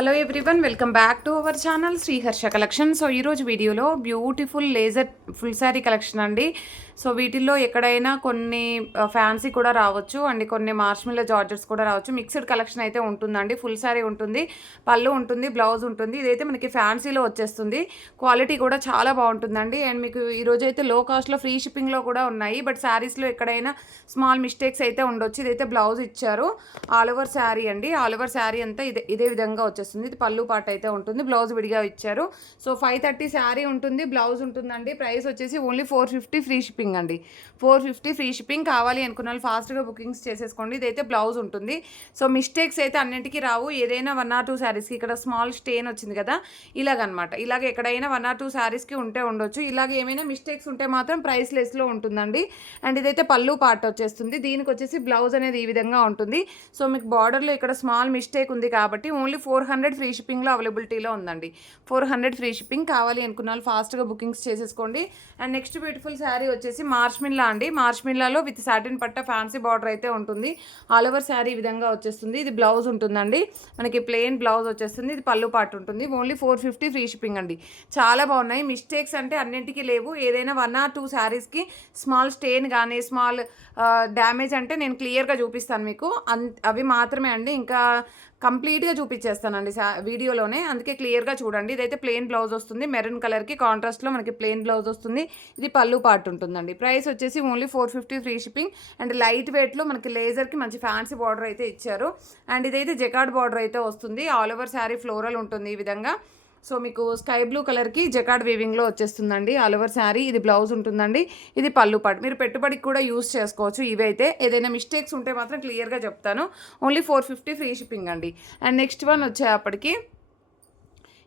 Hello everyone, welcome back to our channel Sriharsha collection. So ఈరోజు వీడియోలో beautiful laser full sari collection అండి. So వీటిల్లో ఎక్కడైనా కొన్ని ఫ్యాన్సీ కూడా రావచ్చు అండ్ కొన్ని మార్ష్మిల్లో జార్జెట్స్ కూడా రావచ్చు. మిక్స్డ్ కలెక్షన్ అయితే ఉంటుందండి. ఫుల్ శారీ ఉంటుంది, పళ్ళు ఉంటుంది, బ్లౌజ్ ఉంటుంది. ఇదైతే మనకి ఫ్యాన్సీలో వచ్చేస్తుంది. క్వాలిటీ కూడా చాలా బాగుంటుందండి. అండ్ మీకు ఈరోజు అయితే లో కాస్ట్లో ఫ్రీ షిప్పింగ్లో కూడా ఉన్నాయి. బట్ శారీస్లో ఎక్కడైనా స్మాల్ మిస్టేక్స్ అయితే ఉండొచ్చు. ఇదైతే బ్లౌజ్ ఇచ్చారు, ఆల్ ఓవర్ శారీ అండి. ఆల్ ఓవర్ శారీ అంతా ఇదే విధంగా వచ్చేస్తుంది. ఇది పళ్ళు పాట అయితే ఉంటుంది, బ్లౌజ్ విడిగా ఇచ్చారు. సో 530 శారీ ఉంటుంది, బ్లౌజ్ ఉంటుందండి. ప్రైస్ వచ్చేసి ఓన్లీ 450 ఫ్రీ షిప్పింగ్ అండి. 450 ఫ్రీ షిప్పింగ్. కావాలి అనుకున్న వాళ్ళు ఫాస్ట్గా బుకింగ్స్ చేసేసుకోండి. ఇదైతే బ్లౌజ్ ఉంటుంది. సో మిస్టేక్స్ అయితే అన్నింటికీ రావు. ఏదైనా 1 or 2 శారీస్కి ఇక్కడ స్మాల్ స్టెయిన్ వచ్చింది కదా, ఇలాగనమాట. ఇలాగ ఎక్కడైనా 1 or 2 శారీస్కి ఉంటే ఉండొచ్చు. ఇలాగ ఏమైనా మిస్టేక్స్ ఉంటే మాత్రం ప్రైస్ లెస్లో ఉంటుందండి. అండ్ ఇదైతే పళ్ళు పాట వచ్చేస్తుంది. దీనికి వచ్చేసి బ్లౌజ్ అనేది ఈ విధంగా ఉంటుంది. సో మీకు బార్డర్లో ఇక్కడ స్మాల్ మిస్టేక్ ఉంది కాబట్టి ఓన్లీ 400 ఫ్రీ షిప్పింగ్లో అవైలబిలిటీలో ఉందండి. 400 ఫ్రీ షిప్పింగ్. కావాలి అనుకున్న వాళ్ళు ఫాస్ట్గా బుకింగ్స్ చేసేసుకోండి. అండ్ నెక్స్ట్ బ్యూటిఫుల్ శారీ వచ్చేసి మార్ష్మిల్లా అండి. మార్ష్మిల్లాలో విత్ సాటిన్ పట్ట ఫ్యాన్సీ బార్డర్ అయితే ఉంటుంది. ఆల్ ఓవర్ శారీ ఈ విధంగా వచ్చేస్తుంది. ఇది బ్లౌజ్ ఉంటుందండి, మనకి ప్లెయిన్ బ్లౌజ్ వచ్చేస్తుంది. ఇది పళ్ళు పాటు ఉంటుంది. ఓన్లీ 450 ఫ్రీ షిప్పింగ్ అండి. చాలా బాగున్నాయి. మిస్టేక్స్ అంటే అన్నింటికీ లేవు. ఏదైనా 1 or 2 శారీస్కి స్మాల్ స్టెయిన్ కానీ స్మాల్ డ్యామేజ్ అంటే నేను క్లియర్గా చూపిస్తాను మీకు. అవి మాత్రమే అండి. ఇంకా కంప్లీట్గా చూపించేస్తానండి వీడియోలోనే, అందుకే క్లియర్గా చూడండి. ఇదైతే ప్లెయిన్ బ్లౌజ్ వస్తుంది, మెరూన్ కలర్కి కాంట్రాస్ట్లో మనకి ప్లెయిన్ బ్లౌజ్ వస్తుంది. ఇది పళ్ళు పార్ట్ ఉంటుందండి. ప్రైస్ వచ్చేసి only 450 free shipping. And light వెయిట్లో మనకి లేజర్కి మంచి ఫ్యాన్సీ బార్డర్ అయితే ఇచ్చారు. అండ్ ఇదైతే జకార్డ్ బార్డర్ అయితే వస్తుంది. ఆల్ ఓవర్ శారీ ఫ్లోరల్ ఉంటుంది ఈ విధంగా. సో మీకు స్కై బ్లూ కలర్కి జకార్డ్ వీవింగ్లో వచ్చేస్తుందండి ఆల్ ఓవర్ శారీ. ఇది బ్లౌజ్ ఉంటుందండి, ఇది పళ్ళు పాటు. మీరు పెట్టుబడికి కూడా యూస్ చేసుకోవచ్చు. ఇవైతే ఏదైనా మిస్టేక్స్ ఉంటే మాత్రం క్లియర్గా చెప్తాను. ఓన్లీ 450 ఫ్రీ షిప్పింగ్ అండి. అండ్ నెక్స్ట్ వన్ వచ్చేప్పటికి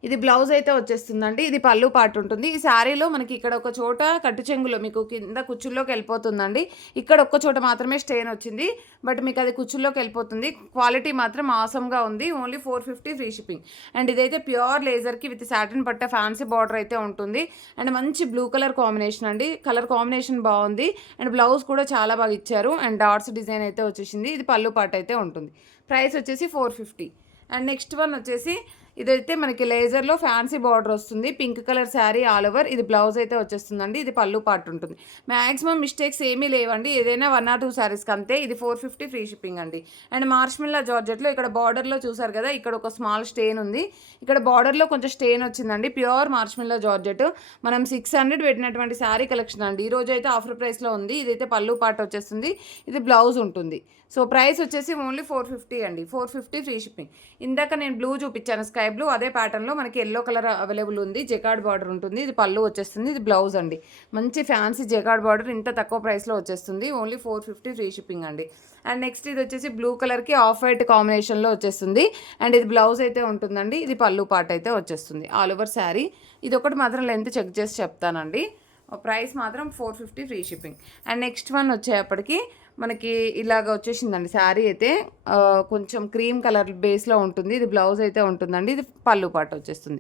ఇది బ్లౌజ్ అయితే వచ్చేస్తుందండి. ఇది పళ్ళు పాటు ఉంటుంది. ఈ శారీలో మనకి ఇక్కడ ఒక చోట కట్టు చెంగులో మీకు కింద కుచ్చుల్లోకి వెళ్ళిపోతుందండి. ఇక్కడ ఒక్క చోట మాత్రమే స్టెయిన్ వచ్చింది, బట్ మీకు అది కుచ్చుల్లోకి వెళ్ళిపోతుంది. క్వాలిటీ మాత్రం ఆసమ్గా ఉంది. Only 450 free shipping. అండ్ ఇదైతే ప్యూర్ లేజర్కి విత్ సాటిన్ పట్ట ఫ్యాన్సీ బార్డర్ అయితే ఉంటుంది. అండ్ మంచి బ్లూ కలర్ కాంబినేషన్ అండి. కలర్ కాంబినేషన్ బాగుంది. అండ్ బ్లౌజ్ కూడా చాలా బాగా ఇచ్చారు. అండ్ డాట్స్ డిజైన్ అయితే వచ్చేసింది. ఇది పళ్ళు పాటు అయితే ఉంటుంది. ప్రైస్ వచ్చేసి 450. అండ్ నెక్స్ట్ వన్ వచ్చేసి ఇదైతే మనకి లేజర్లో ఫ్యాన్సీ బార్డర్ వస్తుంది. Pink colour sari all over. ఇది బ్లౌజ్ అయితే వచ్చేస్తుందండి. ఇది పళ్ళు పార్ట్ ఉంటుంది. మ్యాక్సిమం మిస్టేక్స్ ఏమీ లేవండి. ఏదైనా 1 or 2 శారీస్కి అంతే. ఇది 450 ఫ్రీ షిప్పింగ్ అండి. అండ్ మార్ష్మిల్లా జార్జెట్లో ఇక్కడ బార్డర్లో చూసారు కదా, ఇక్కడ ఒక స్మాల్ స్టెయిన్ ఉంది. ఇక్కడ బార్డర్లో కొంచెం స్టెయిన్ వచ్చిందండి. Pure marshmallow georgette. మనం 600 పెట్టినటువంటి శారీ కలెక్షన్ అండి. ఈరోజు అయితే ఆఫర్ ప్రైస్లో ఉంది. ఇదైతే పళ్ళు పార్ట్ వచ్చేస్తుంది. ఇది బ్లౌజ్ ఉంటుంది. సో ప్రైస్ వచ్చేసి ఓన్లీ 450 అండి. 450 ఫ్రీ షిప్పింగ్. ఇందాక నేను బ్లూ చూపించాను, స్కై బ్లూ. అదే ప్యాటర్న్లో మనకి ఎల్లో కలర్ అవైలబుల్ ఉంది. జకార్డ్ బార్డర్ ఉంటుంది. ఇది పళ్ళు వచ్చేస్తుంది. ఇది బ్లౌజ్ అండి. మంచి ఫ్యాన్సీ జకార్డ్ బార్డర్ ఇంత తక్కువ ప్రైస్లో వచ్చేస్తుంది. ఓన్లీ 450 ఫ్రీ షిప్పింగ్ అండి. అండ్ నెక్స్ట్ ఇది వచ్చేసి బ్లూ కలర్కి ఆఫ్ వైట్ కాంబినేషన్లో వచ్చేస్తుంది. అండ్ ఇది బ్లౌజ్ అయితే ఉంటుందండి. ఇది పళ్ళు పార్ట్ అయితే వచ్చేస్తుంది ఆల్ ఓవర్ శారీ. ఇది ఒకటి మాత్రం లెంత్ చెక్ చేసి చెప్తానండి. ప్రైస్ మాత్రం 450 free shipping. And next one వచ్చేప్పటికి మనకి ఇలాగ వచ్చేసిందండి. శారీ అయితే కొంచెం క్రీమ్ కలర్ బేస్లో ఉంటుంది. ఇది బ్లౌజ్ అయితే ఉంటుందండి. ఇది పళ్ళు పాటు వచ్చేస్తుంది.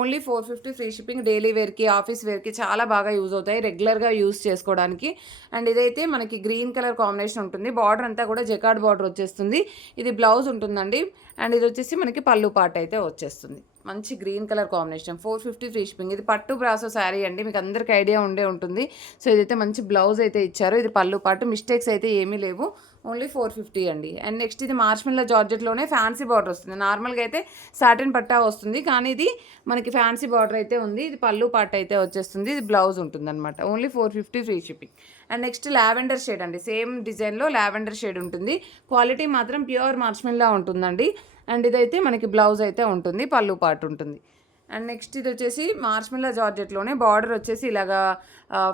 Only 450 free shipping. డైలీ వేర్కి, ఆఫీస్ వేర్కి చాలా బాగా యూజ్ అవుతాయి, రెగ్యులర్గా యూజ్ చేసుకోవడానికి. అండ్ ఇదైతే మనకి గ్రీన్ కలర్ కాంబినేషన్ ఉంటుంది. బార్డర్ అంతా కూడా జకార్డ్ బార్డర్ వచ్చేస్తుంది. ఇది బ్లౌజ్ ఉంటుందండి. అండ్ ఇది వచ్చేసి మనకి పళ్ళు పాటు అయితే వచ్చేస్తుంది. మంచి green colour combination. 450 free shipping. ఇది పట్టు బ్రాసో శారీ అండి, మీకు అందరికీ ఐడియా ఉండే ఉంటుంది. సో ఇదైతే మంచి బ్లౌజ్ అయితే ఇచ్చారు. ఇది పళ్ళు పాటు. మిస్టేక్స్ అయితే ఏమీ లేవు. ఓన్లీ 450 అండి. అండ్ నెక్స్ట్ ఇది మార్ష్మిల్లా జార్జెట్లోనే ఫ్యాన్సీ బార్డర్ వస్తుంది. నార్మల్గా అయితే సాటిన్ పట్టా వస్తుంది, కానీ ఇది మనకి ఫ్యాన్సీ బార్డర్ అయితే ఉంది. ఇది పళ్ళు పాటు అయితే వచ్చేస్తుంది. ఇది బ్లౌజ్ ఉంటుందన్నమాట. Only 450 free shipping. And next lavender shade అండి. సేమ్ డిజైన్లో లావెండర్ షేడ్ ఉంటుంది. క్వాలిటీ మాత్రం ప్యూర్ మార్ష్మిల్లా ఉంటుందండి. అండ్ ఇదైతే మనకి బ్లౌజ్ అయితే ఉంటుంది, పళ్ళు పాటు ఉంటుంది. అండ్ నెక్స్ట్ ఇది వచ్చేసి మార్ష్మిల్లా జార్జెట్లోనే బార్డర్ వచ్చేసి ఇలాగా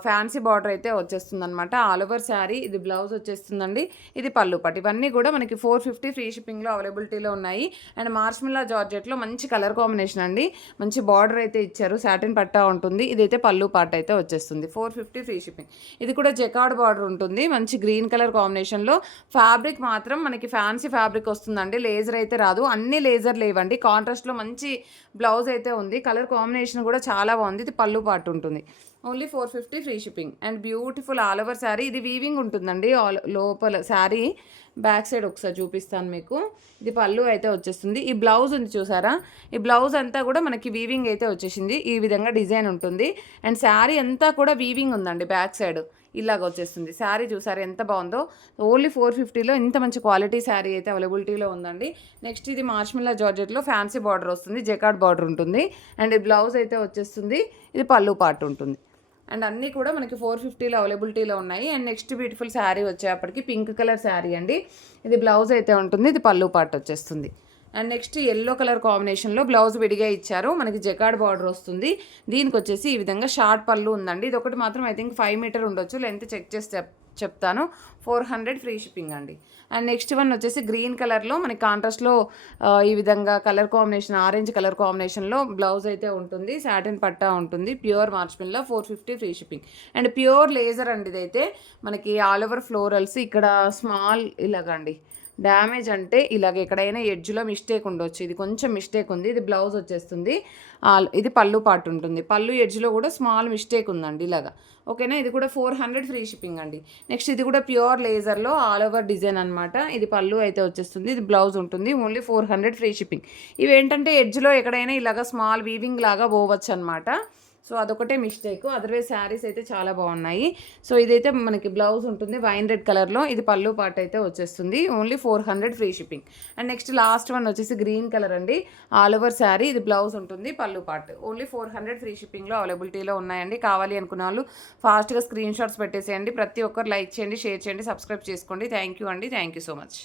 ఫ్యాన్సీ బార్డర్ అయితే వచ్చేస్తుంది అనమాట. All over sari. ఇది బ్లౌజ్ వచ్చేస్తుందండి. ఇది పళ్ళు పాటు. ఇవన్నీ కూడా మనకి 450 ఫ్రీ షిప్పింగ్లో అవైలబిలిటీలో ఉన్నాయి. అండ్ మార్ష్మిల్లా జార్జెట్లో మంచి కలర్ కాంబినేషన్ అండి. మంచి బార్డర్ అయితే ఇచ్చారు. సాటిన్ పట్టా ఉంటుంది. ఇదైతే పళ్ళు పాటు అయితే వచ్చేస్తుంది. 450 ఫ్రీ షిప్పింగ్. ఇది కూడా జకార్డ్ బార్డర్ ఉంటుంది. మంచి గ్రీన్ కలర్ కాంబినేషన్లో. ఫ్యాబ్రిక్ మాత్రం మనకి ఫ్యాన్సీ ఫ్యాబ్రిక్ వస్తుందండి. లేజర్ అయితే రాదు. అన్ని లేజర్ లేవండి. కాంట్రాస్ట్లో మంచి బ్లౌజ్ అయితే ఉంది. కలర్ కాంబినేషన్ కూడా చాలా బాగుంది. ఇది పళ్ళు పాటు ఉంటుంది. Only 450 free shipping. And beautiful all over sari. ఇది వీవింగ్ ఉంటుందండి లోపల శారీ బ్యాక్ సైడ్ ఒకసారి చూపిస్తాను మీకు. ఇది పళ్ళు అయితే వచ్చేస్తుంది. ఈ బ్లౌజ్ ఉంది చూసారా, ఈ బ్లౌజ్ అంతా కూడా మనకి వీవింగ్ అయితే వచ్చేసింది. ఈ విధంగా డిజైన్ ఉంటుంది. అండ్ శారీ అంతా కూడా వీవింగ్ ఉందండి బ్యాక్ సైడ్ ఇలాగ వచ్చేస్తుంది. శారీ చూసారు ఎంత బాగుందో. ఓన్లీ 450లో ఇంత మంచి క్వాలిటీ శారీ అయితే అవైలబిలిటీలో ఉందండి. నెక్స్ట్ ఇది మార్ష్మిల్లా జార్జెట్లో ఫ్యాన్సీ బార్డర్ వస్తుంది, జెకార్డ్ బార్డర్ ఉంటుంది. అండ్ ఈ బ్లౌజ్ అయితే వచ్చేస్తుంది. ఇది పళ్ళు పార్ట్ ఉంటుంది. అండ్ అన్నీ కూడా మనకి 450లో అవైలబిలిటీలో ఉన్నాయి. అండ్ నెక్స్ట్ బ్యూటిఫుల్ శారీ వచ్చేప్పటికి పింక్ కలర్ శారీ అండి. ఇది బ్లౌజ్ అయితే ఉంటుంది, ఇది పళ్ళు పార్ట్ వచ్చేస్తుంది. అండ్ నెక్స్ట్ ఎల్లో కలర్ కాంబినేషన్లో బ్లౌజ్ విడిగా ఇచ్చారు, మనకి జెకార్డ్ బార్డర్ వస్తుంది. దీనికి వచ్చేసి ఈ విధంగా షార్ట్ పళ్ళు ఉందండి. ఇది ఒకటి మాత్రం ఐ థింక్ 5 మీటర్ ఉండొచ్చు, లెంత్ చెక్ చేసి చెప్తాను. 400 ఫ్రీ షిప్పింగ్ అండి. అండ్ నెక్స్ట్ వన్ వచ్చేసి గ్రీన్ కలర్లో మనకి కాంట్రాస్ట్లో ఈ విధంగా కలర్ కాంబినేషన్, ఆరెంజ్ కలర్ కాంబినేషన్లో బ్లౌజ్ అయితే ఉంటుంది. సాటిన్ పట్టా ఉంటుంది. Pure marshmallow 450 free shipping. And pure laser అండి. ఇదైతే మనకి ఆల్ ఓవర్ ఫ్లోరల్స్ ఇక్కడ స్మాల్ ఇలాగండి డ్యామేజ్ అంటే ఇలాగ ఎక్కడైనా ఎడ్జ్లో మిస్టేక్ ఉండొచ్చు. ఇది కొంచెం మిస్టేక్ ఉంది. ఇది బ్లౌజ్ వచ్చేస్తుంది. ఇది పళ్ళు పార్ట్ ఉంటుంది. పళ్ళు ఎడ్జ్లో కూడా స్మాల్ మిస్టేక్ ఉందండి ఇలాగా. ఓకేనా, ఇది కూడా 400 ఫ్రీ షిప్పింగ్ అండి. నెక్స్ట్ ఇది కూడా ప్యూర్ లేజర్లో ఆల్ ఓవర్ డిజైన్ అనమాట. ఇది పళ్ళు అయితే వచ్చేస్తుంది, ఇది బ్లౌజ్ ఉంటుంది. Only 400 free shipping. ఇవి ఏంటంటే ఎడ్జ్లో ఎక్కడైనా ఇలాగ స్మాల్ వీవింగ్ లాగా పోవచ్చు అనమాట. సో అదొకటే మిస్టేక్, అదర్వైజ్ శారీస్ అయితే చాలా బాగున్నాయి. సో ఇదైతే మనకి బ్లౌజ్ ఉంటుంది వైన్ రెడ్ కలర్లో. ఇది పళ్ళు పార్ట్ అయితే వచ్చేస్తుంది. Only 400 free shipping. And next last one వచ్చేసి గ్రీన్ కలర్ అండి. ఆల్ ఓవర్ శారీ, ఇది బ్లౌజ్ ఉంటుంది, పళ్ళు పార్ట్. ఓన్లీ 400 ఫ్రీ షిప్పింగ్లో అవైలబిలిటీలో ఉన్నాయండి. కావాలి అనుకున్న వాళ్ళు ఫాస్ట్గా స్క్రీన్ షాట్స్ పెట్టేసేయండి. ప్రతి ఒక్కరు లైక్ చేయండి, షేర్ చేయండి, సబ్స్క్రైబ్ చేసుకోండి. థ్యాంక్ యూ అండి. Thank you so much.